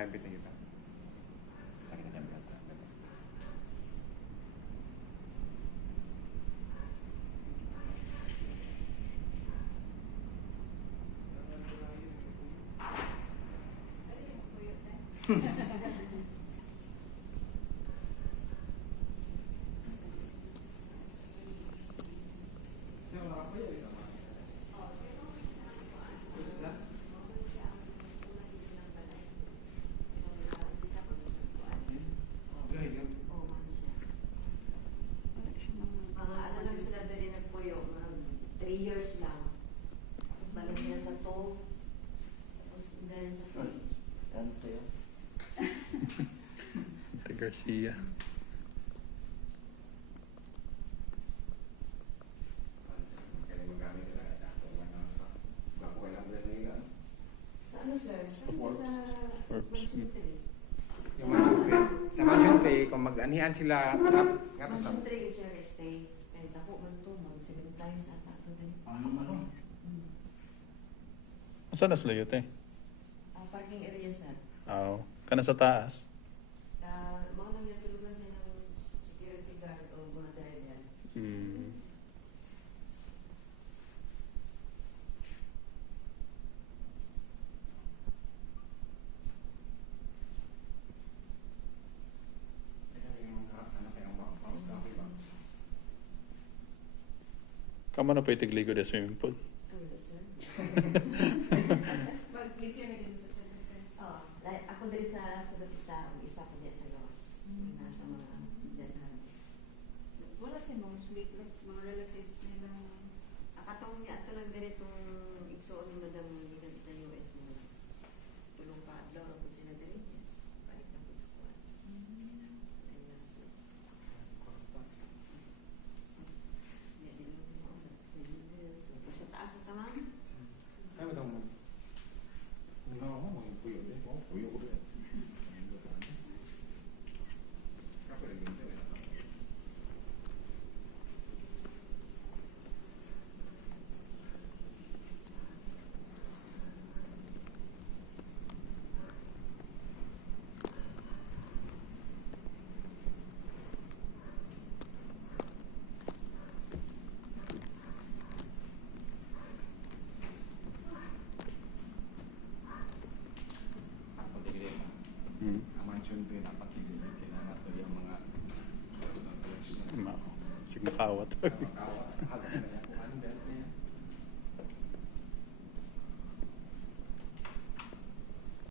habit na kita. Lagi na kami ata. Ano lang sila dali nagpuyo, 3 years lang. Tapos balik niya sa 2. Tapos dahil sa 3. Ano tayo? Ate Garcia. Kaya magamit nila. Bako lang nila nila. Sa ano sir? Sa Forbes. Mansion 3. Yung Mansion Fay. Sa Mansion Fay, kung mag-anihan sila, Mansion 3 yung sir stay. Kaya dako man ito, mag-7 times ata ito din. Ano? Saan na sila yun, te? Parking area sir. Oo. Kana sa taas. Mga nang natulugan niya ng security guard o mga driver. Hmm. Kamu na po itigligo na swimming pool. Ano sir? Mag-click yun again sa cemetery. Oo. Ako din sa sabat isa ko din sa lawas. Nasa mga dasahan. Wala si Moms, mga relatives nila. Akatong niya ito lang din itong igsoon ni Madam Ligan sa US mo. Tulong pa daw ang sila din. Balik na po sa kuwan. Ay, nasa. Hindi din mo. Sa taas na tamang. Kaya ba itong Una ako, mga puyo din. Oh, puyo ko rin. Kapag naging ito, tapos tigilin. Hmm. Ang mansion ko yung napakilin. Kailangan ito yung mga Sige, makawat. kawa. Halos na yan.